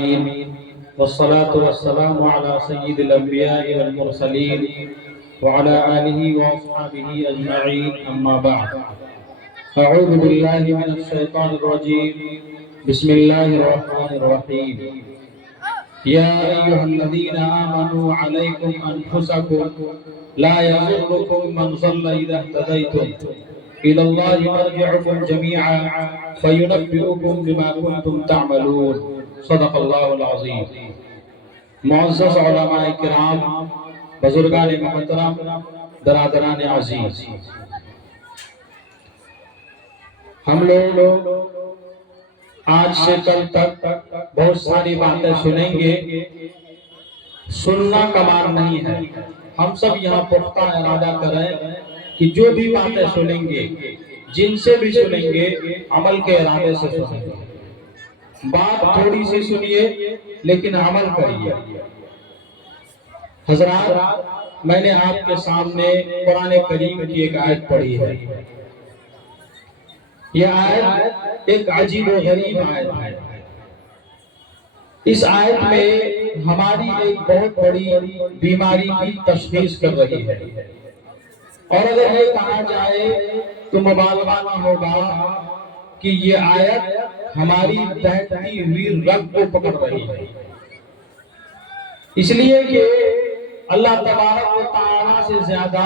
العالمين والصلاة والسلام على سيد الأنبياء والمرسلين وعلى آله وأصحابه أجمعين أما بعد أعوذ بالله من الشيطان الرجيم بسم الله الرحمن الرحيم يا أيها الذين آمنوا عليكم أنفسكم لا يضركم من ضل إذا اهتديتم إلى الله مرجعكم جميعا فينبئكم بما كنتم تعملون صدق الله العظيم. معزز علماء کرام، بزرگان محترم، برادران عزیز، ہم لوگ آج سے کل تک بہت ساری باتیں سنیں گے. سننا کمال نہیں ہے. ہم سب یہاں پختہ ارادہ کریں کہ جو بھی باتیں سنیں گے، جن سے بھی سنیں گے، عمل کے ارادے سے سنیں گے. بات تھوڑی سی سنیے لیکن عمل کریے. حضرات، میں نے آپ کے سامنے قرآن کریم کی ایک آیت پڑھی ہے. یہ آیت ایک عجیب و غریب آیت ہے. اس آیت میں ہماری ایک بہت بڑی بیماری کی تشخیص کر رہی ہے، اور اگر یہ کہا جائے تو مبالغہ نہ ہوگا کہ یہ آیت ہماری بہتی ہوئی رگ کو پکڑ رہی ہے. اس لیے کہ اللہ تبارک و تعالی سے زیادہ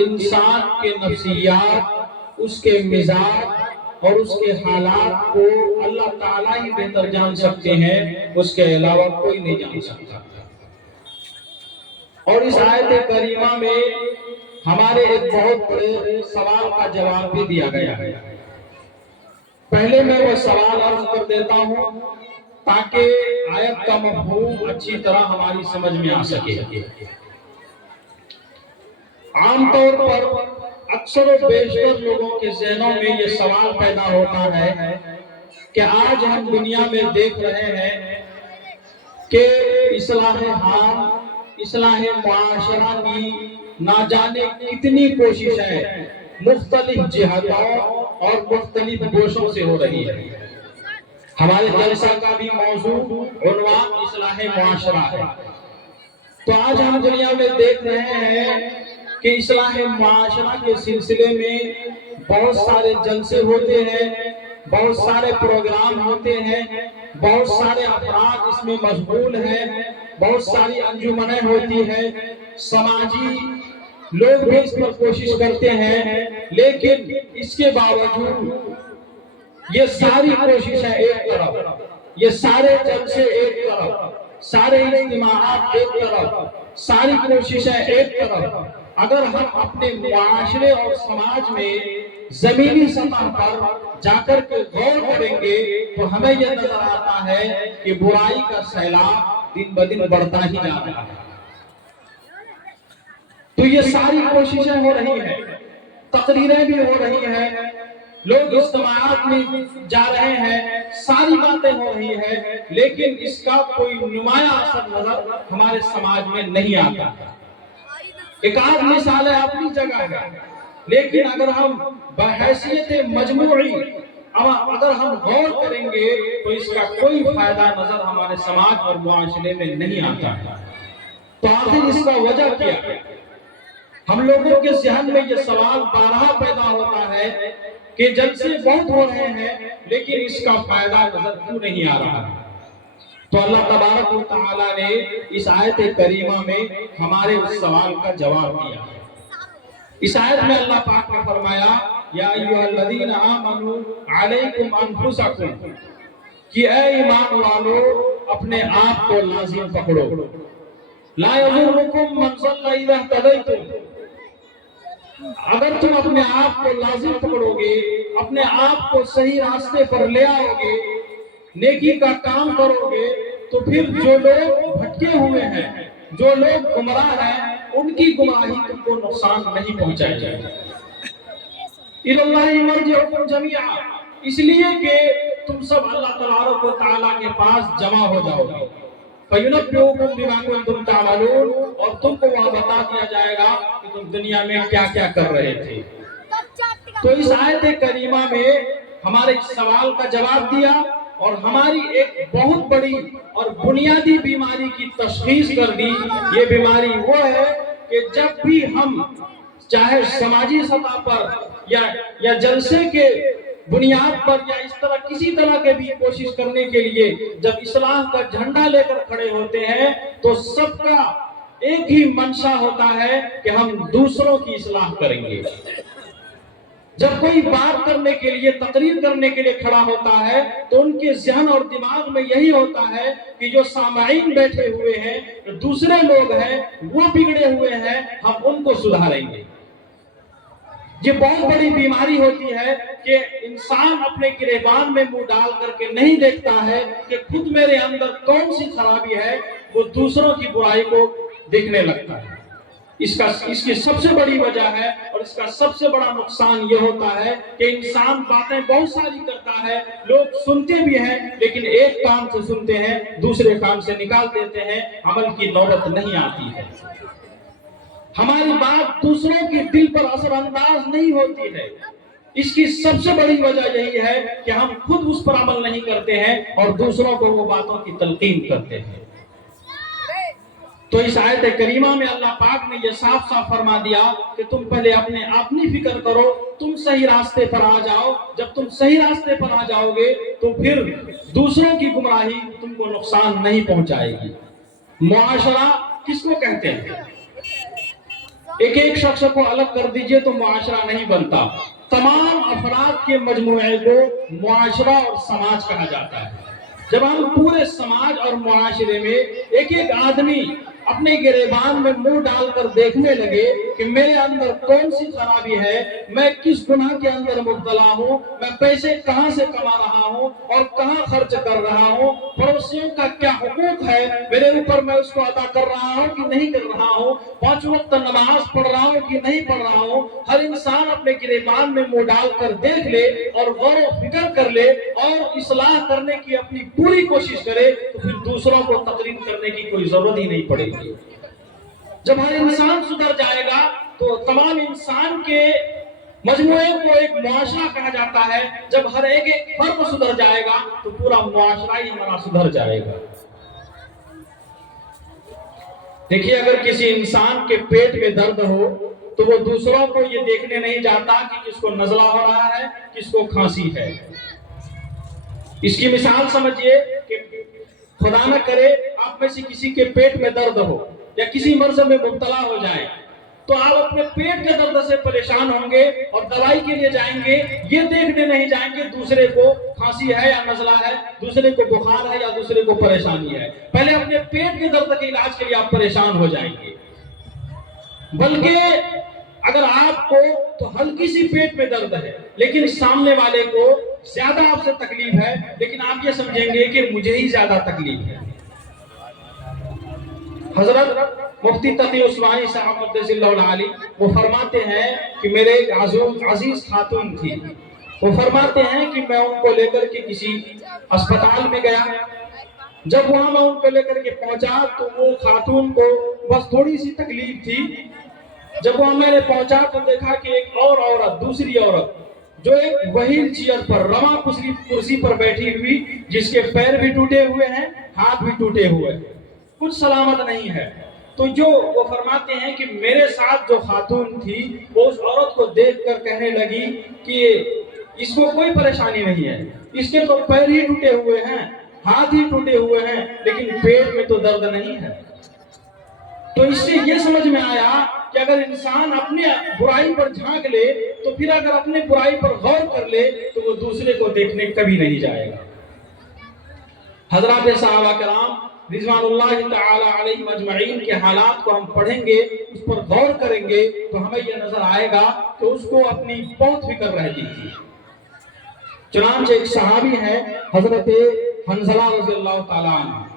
انسان کے نفسیات، اس کے مزاج اور اس کے حالات کو اللہ تعالیٰ ہی بہتر جان سکتے ہیں، اس کے علاوہ کوئی نہیں جان سکتا. اور اس آیت کریمہ میں ہمارے ایک بہت بڑے سوال کا جواب بھی دیا گیا ہے. پہلے میں وہ سوال عرض کر دیتا ہوں تاکہ آیت کا مفہوم اچھی طرح ہماری سمجھ میں آ سکے. عام طور پر اکثر و بیشتر لوگوں کے ذہنوں میں یہ سوال پیدا ہوتا ہے کہ آج ہم دنیا میں دیکھ رہے ہیں کہ اصلاح حال، اصلاح معاشرہ کی نہ جانے کتنی کوششیں مختلف جہتوں اور مختلف گوشوں سے ہو رہی ہے. ہمارے جلسہ کا بھی موضوع عنوان اصلاح معاشرہ ہے. تو آج ہم دنیا میں دیکھ رہے ہیں کہ اصلاح معاشرہ کے سلسلے میں بہت سارے جلسے ہوتے ہیں، بہت سارے پروگرام ہوتے ہیں، بہت سارے افراد اس میں مشغول ہیں، بہت ساری انجمنیں ہوتی ہیں، سماجی لوگ بھی اس پر کوشش کرتے ہیں. لیکن اس کے باوجود یہ ساری کوششیں ایک طرف، یہ سارے جلسے ایک طرف، سارے اجتماعات ایک طرف، ساری کوششیں ایک طرف، اگر ہم اپنے معاشرے اور سماج میں زمینی سطح پر جا کر کے غور کریں گے تو ہمیں یہ نظر آتا ہے کہ برائی کا سیلاب دن بدن بڑھتا ہی جا رہا ہے. تو یہ ساری کوششیں ہو رہی ہیں، تقریریں بھی ہو رہی ہیں، لوگ اجتماعات میں جا رہے ہیں، ساری باتیں ہو رہی ہیں، لیکن اس کا کوئی نمایاں اثر نظر ہمارے سماج میں نہیں آتا. ایک آدھ مثال ہے اپنی جگہ ہے، لیکن اگر ہم بحیثیت مجموعی اگر ہم غور کریں گے تو اس کا کوئی فائدہ نظر ہمارے سماج اور معاشرے میں نہیں آتا. تو آخر اس کا وجہ کیا ہے؟ ہم لوگوں کے ذہن میں یہ سوال بارہا پیدا ہوتا ہے کہ جلسے بہت ہو رہے ہیں لیکن اس کا فائدہ نظر کیوں نہیں آ رہا ہے؟ تو اللہ تبارک و تعالیٰ نے اس آیت کریمہ میں ہمارے اس سوال کا جواب دیا. اس آیت میں اللہ پاک نے فرمایا یا ایھا الذین آمنوا علیکم انفسکم، کہ اے ایمان والو اپنے آپ کو لازم پکڑو. لا یضرکم من ضل اذا اہتدیتم، اگر تم اپنے آپ کو لازم پکڑو گے، اپنے آپ کو صحیح راستے پر لے آؤ گے، نیکی کا کام کرو گے، تو پھر جو لوگ بھٹکے ہوئے ہیں، جو لوگ گمراہ ہیں، ان کی گمراہی تم کو نقصان نہیں پہنچائے گی. اِلَى اللَّهِ مَرْجِعُكُمْ جَمِيعًا، اس لیے کہ تم سب اللہ تبارک و تعالیٰ کے پاس جمع ہو جاؤ گے. فَيُنَبِّئُكُم بِمَا كُنتُمْ تَعْمَلُونَ، اور تم کو وہاں بتا دیا جائے گا کہ تم دنیا میں کیا کیا کر رہے تھے. تو اس آیت کریمہ میں ہمارے اس سوال کا جواب دیا اور ہماری ایک بہت بڑی اور بنیادی بیماری کی تشخیص کر دی۔ یہ بیماری وہ ہے کہ جب بھی ہم چاہے سماجی سطح پر یا جلسے کے بنیاد پر یا اس طرح کسی طرح کے بھی کوشش کرنے کے لیے جب اصلاح کا جھنڈا لے کر کھڑے ہوتے ہیں تو سب کا ایک ہی منشا ہوتا ہے کہ ہم دوسروں کی اصلاح کریں گے۔ جب کوئی بات کرنے کے لیے تقریر کرنے کے لیے کھڑا ہوتا ہے تو ان کے ذہن اور دماغ میں یہی ہوتا ہے کہ جو سامعین بیٹھے ہوئے ہیں، جو دوسرے لوگ ہیں، وہ بگڑے ہوئے ہیں، ہم ان کو سدھاریں گے۔ یہ بہت بڑی بیماری ہوتی ہے کہ انسان اپنے گریبان میں منہ ڈال کر کے نہیں دیکھتا ہے کہ خود میرے اندر کون سی خرابی ہے، وہ دوسروں کی برائی کو دیکھنے لگتا ہے۔ اس کی سب سے بڑی وجہ ہے اور اس کا سب سے بڑا نقصان یہ ہوتا ہے کہ انسان باتیں بہت ساری کرتا ہے، لوگ سنتے بھی ہیں لیکن ایک کان سے سنتے ہیں دوسرے کان سے نکال دیتے ہیں، عمل کی نوبت نہیں آتی ہے۔ ہماری بات دوسروں کے دل پر اثر انداز نہیں ہوتی ہے۔ اس کی سب سے بڑی وجہ یہی ہے کہ ہم خود اس پر عمل نہیں کرتے ہیں اور دوسروں کو وہ باتوں کی تلقین کرتے ہیں۔ تو اس آیت کریمہ میں اللہ پاک نے یہ صاف صاف فرما دیا کہ تم پہلے اپنی فکر کرو، تم صحیح راستے پر آ جاؤ۔ جب تم صحیح راستے پر آ جاؤ گے تو پھر دوسروں کی گمراہی تم کو نقصان نہیں پہنچائے گی۔ معاشرہ کس کو کہتے ہیں؟ ایک شخص کو الگ کر دیجئے تو معاشرہ نہیں بنتا۔ تمام افراد کے مجموعے کو معاشرہ اور سماج کہا جاتا ہے۔ جب ہم پورے سماج اور معاشرے میں ایک آدمی اپنے گریبان میں منہ ڈال کر دیکھنے لگے کہ میرے اندر کون سی خرابی ہے، میں کس گناہ کے اندر مبتلا ہوں، میں پیسے کہاں سے کما رہا ہوں اور کہاں خرچ کر رہا ہوں، پڑوسیوں کا کیا حقوق ہے میرے اوپر، میں اس کو ادا کر رہا ہوں کہ نہیں کر رہا ہوں، 5 وقت نماز پڑھ رہا ہوں کہ نہیں پڑھ رہا ہوں۔ ہر انسان اپنے گریبان میں منہ ڈال کر دیکھ لے اور غور و فکر کر لے اور اصلاح کرنے کی اپنی پوری کوشش کرے تو پھر دوسروں کو تقریر کرنے کی کوئی ضرورت ہی نہیں پڑے گی۔ جب ہر انسان سدھر جائے گا تو تمام انسان کے مجموعے کو ایک معاشرہ کہا جاتا ہے۔ جب ہر ایک فرد سدھر جائے گا تو پورا معاشرہ ہی ہمارا سدھر جائے گا۔ دیکھیے، اگر کسی انسان کے پیٹ میں درد ہو تو وہ دوسروں کو یہ دیکھنے نہیں جاتا کہ کس کو نزلہ ہو رہا ہے، کس کو کھانسی ہے۔ اس کی مثال سمجھیے کہ خدا نہ کرے آپ میں سے کسی کے پیٹ میں درد ہو یا کسی مرض میں مبتلا ہو جائے تو آپ اپنے پیٹ کے درد سے پریشان ہوں گے اور دوائی کے لیے جائیں گے، یہ دیکھنے نہیں جائیں گے دوسرے کو کھانسی ہے یا نزلہ ہے، دوسرے کو بخار ہے یا دوسرے کو پریشانی ہے۔ پہلے اپنے پیٹ کے درد کے علاج کے لیے آپ پریشان ہو جائیں گے۔ بلکہ اگر آپ کو تو ہلکی سی پیٹ میں درد ہے لیکن سامنے والے کو زیادہ آپ سے تکلیف ہے، لیکن آپ یہ سمجھیں گے کہ مجھے ہی زیادہ تکلیف ہے۔ حضرت مفتی تقی عثمانی صاحب قدس اللہ علیہ وہ فرماتے ہیں کہ میرے ایک عزیز خاتون تھی، وہ فرماتے ہیں کہ میں ان کو لے کر کے کسی اسپتال میں گیا۔ جب وہاں میں ان کو لے کر کے پہنچا تو وہ خاتون کو بس تھوڑی سی تکلیف تھی۔ جب وہاں میں نے پہنچا تو دیکھا کہ ایک اور عورت، دوسری عورت جو ایک وہیل چیئر پر رواں کرسی پر بیٹھی ہوئی، جس کے پیر بھی ٹوٹے ہوئے ہیں، ہاتھ بھی ٹوٹے ہوئے ہیں، کچھ سلامت نہیں ہے۔ تو جو وہ فرماتے ہیں کہ میرے ساتھ جو خاتون تھی وہ اس عورت کو دیکھ کر کہنے لگی کہ اس کو کوئی پریشانی نہیں ہے، اس کے تو پیر ہی ٹوٹے ہوئے ہیں، ہاتھ ہی ٹوٹے ہوئے ہیں، لیکن پیٹ میں تو درد نہیں ہے۔ تو اس سے یہ سمجھ میں آیا کہ اگر انسان اپنے برائی پر جھانک لے تو پھر اگر اپنے برائی پر غور کر لے تو وہ دوسرے کو دیکھنے کبھی نہیں جائے گا۔ حضرات صحابہ کرام رضوان اللہ تعالی علیہم اجمعین کے حالات کو ہم پڑھیں گے، اس پر غور کریں گے تو ہمیں یہ نظر آئے گا کہ اس کو اپنی بہت فکر رہتی تھی۔ چنانچہ ایک صحابی ہے حضرت حنظلہ رضی اللہ تعالیٰ عنہ،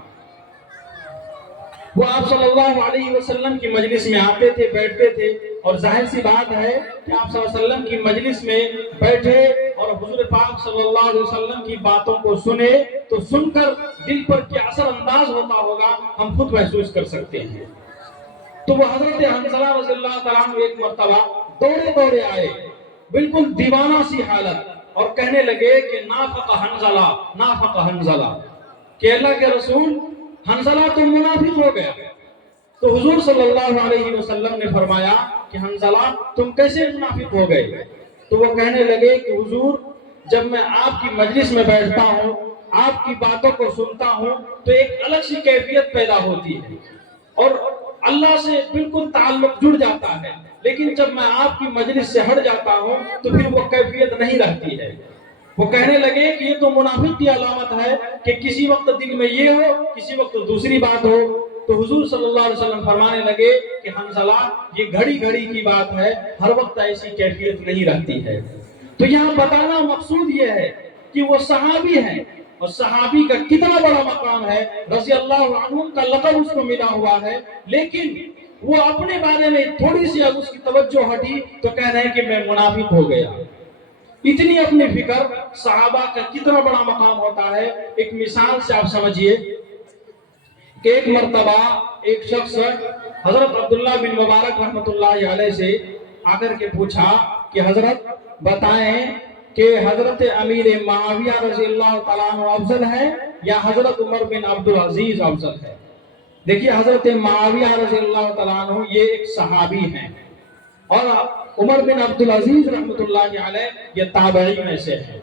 وہ آپ صلی اللہ علیہ وسلم کی مجلس میں آتے تھے، بیٹھتے تھے، اور ظاہر سی بات ہے کہ آپ صلی اللہ علیہ وسلم کی مجلس میں بیٹھے اور حضور پاک صلی اللہ علیہ وسلم کی باتوں کو سنے تو سن کر دل پر کیا اثر انداز ہوتا ہوگا ہم خود محسوس کر سکتے ہیں۔ تو وہ حضرت حنظلہ رضی اللہ تعالیٰ عنہ ایک مرتبہ دوڑے آئے، بالکل دیوانہ سی حالت، اور کہنے لگے کہ نافق حنظلہ، نافق حنظلہ، کہ اللہ کے رسول حنظلہ تو منافق ہو گیا۔ تو حضور صلی اللہ علیہ وسلم نے فرمایا کہ حنظلہ تم کیسے منافق ہو گئے؟ تو وہ کہنے لگے کہ حضور جب میں آپ کی مجلس میں بیٹھتا ہوں، آپ کی باتوں کو سنتا ہوں تو ایک الگ سی کیفیت پیدا ہوتی ہے اور اللہ سے بالکل تعلق جڑ جاتا ہے، لیکن جب میں آپ کی مجلس سے ہٹ جاتا ہوں تو پھر وہ کیفیت نہیں رہتی ہے۔ وہ کہنے لگے کہ یہ تو منافق کی علامت ہے کہ کسی وقت دل میں یہ ہو، کسی وقت دوسری بات ہو۔ تو حضور صلی اللہ علیہ وسلم فرمانے لگے کہ حنظلہ یہ گھڑی گھڑی کی بات ہے، ہر وقت ایسی کیفیت نہیں رہتی ہے۔ تو یہاں بتانا مقصود یہ ہے کہ وہ صحابی ہیں، اور صحابی کا کتنا بڑا مقام ہے، رضی اللہ عنہ کا لقب اس کو ملا ہوا ہے، لیکن وہ اپنے بارے میں تھوڑی سی اب اس کی توجہ ہٹی تو کہہ رہے ہیں کہ میں منافق ہو گیا۔ اتنی اپنی فکر، صحابہ کا کتنا بڑا مقام ہوتا ہے۔ ایک مثال سے آپ سمجھیے کہ ایک مرتبہ ایک شخص حضرت عبداللہ بن مبارک رحمۃ اللہ علیہ سے آ کر کے پوچھا کہ حضرت بتائیں کہ حضرت امیر معاویہ رضی اللہ تعالیٰ عنہ افضل ہے یا حضرت عمر بن عبدالعزیز افضل ہے؟ دیکھیے حضرت معاویہ رضی اللہ تعالیٰ عنہ یہ ایک صحابی ہیں، اور عمر بن عبدالعزیز رحمۃ اللہ علیہ یہ تابعی میں سے ہے۔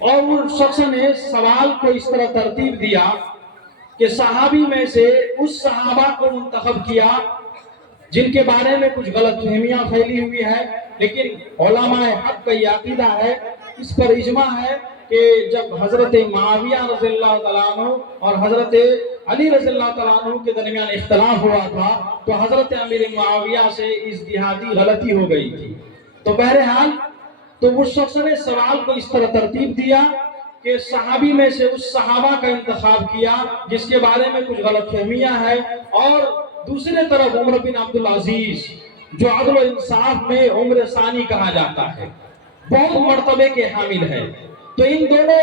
اور اس شخص نے سوال کو اس طرح ترتیب دیا کہ صحابی میں سے اس صحابہ کو منتخب کیا جن کے بارے میں کچھ غلط فہمیاں پھیلی ہوئی ہے، لیکن علماء حق کا یہ عقیدہ ہے، اس پر اجماع ہے کہ جب حضرت معاویہ رضی اللہ تعالیٰ عنہ اور حضرت علی رضی اللہ تعالیٰ عنہ کے درمیان اختلاف ہوا تھا تو حضرت امیر معاویہ سے اجتہادی غلطی ہو گئی تھی۔ تو بہرحال تو اس شخص نے سوال کو اس طرح ترتیب دیا کہ صحابی میں سے اس صحابہ کا انتخاب کیا جس کے بارے میں کچھ غلط فہمیاں ہیں، اور دوسرے طرف عمر بن عبدالعزیز جو عدل و انصاف میں عمر ثانی کہا جاتا ہے، بہت مرتبے کے حامل ہے۔ تو ان دونوں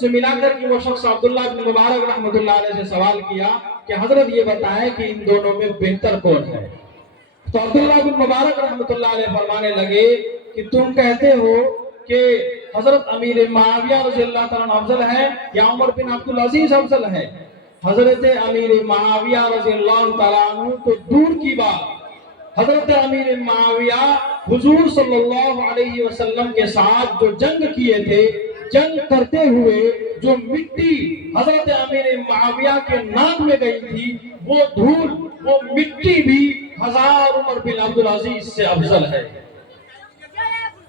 سے ملا کر کے وہ شخص عبداللہ بن مبارک رحمۃ اللہ علیہ سے سوال کیا کہ حضرت یہ بتائیں کہ ان دونوں میں بہتر کون ہے؟ تو عبداللہ بن مبارک رحمۃ اللہ علیہ فرمانے لگے کہ تم کہتے ہو کہ حضرت امیر معاویہ رضی اللہ تعالیٰ افضل ہے یا عمر بن عبدالعزیز افضل ہے؟ حضرت امیر معاویہ رضی اللہ تعالیٰ عنہ تو دور کی بات، حضرت امیر معاویہ حضور صلی اللہ علیہ وسلم کے ساتھ جو جنگ کیے تھے، جنگ کرتے ہوئے جو مٹی حضرت امیر معاویہ کے ناک میں گئی تھی، وہ دھول، وہ مٹی بھی ہزار عمر بن عبدالعزیز سے افضل ہے۔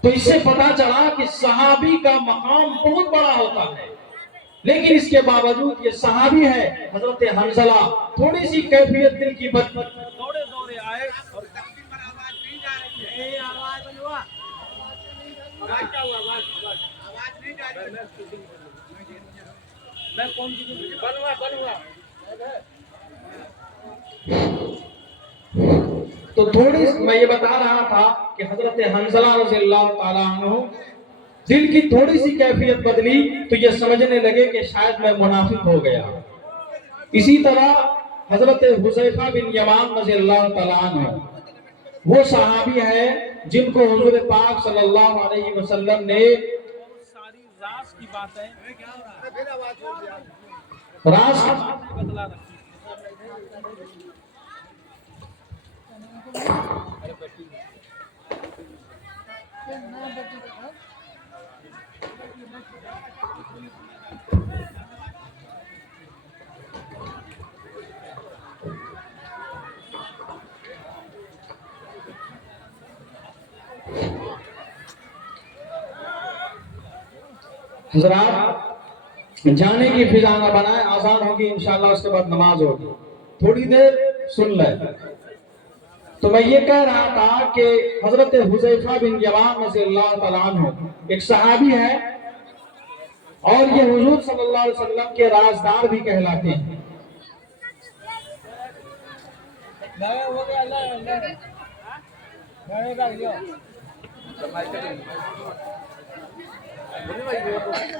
تو اس سے پتا چلا کہ صحابی کا مقام بہت بڑا ہوتا ہے، لیکن اس کے باوجود یہ صحابی ہے حضرت حنظلہ، تھوڑی سی کیفیت دل کی بد دوڑے دوڑے آئے اور تو تھوڑی میں یہ بتا رہا تھا کہ حضرت حنظلہ رضی اللہ تعالیٰ عنہ دل کی تھوڑی سی کیفیت بدلی تو یہ سمجھنے لگے کہ شاید میں منافق ہو گیا۔ اسی طرح حضرت حذیفہ بن یمان رضی اللہ تعالیٰ عنہ وہ صحابی ہے جن کو حضور پاک صلی اللہ علیہ وسلم نے ساری راز کی باتیں بتلا رکھی۔ حضرات جانے کی فضا نہ بنائیں، آزان ہوگی انشاءاللہ، اس کے بعد نماز ہوگی، تھوڑی دیر سن لیں۔ تو میں یہ کہہ رہا تھا کہ حضرت حذیفہ بن یمان رضی اللہ تعالیٰ عنہ ایک صحابی ہے، اور یہ حضور صلی اللہ علیہ وسلم کے رازدار بھی کہلاتے ہیں۔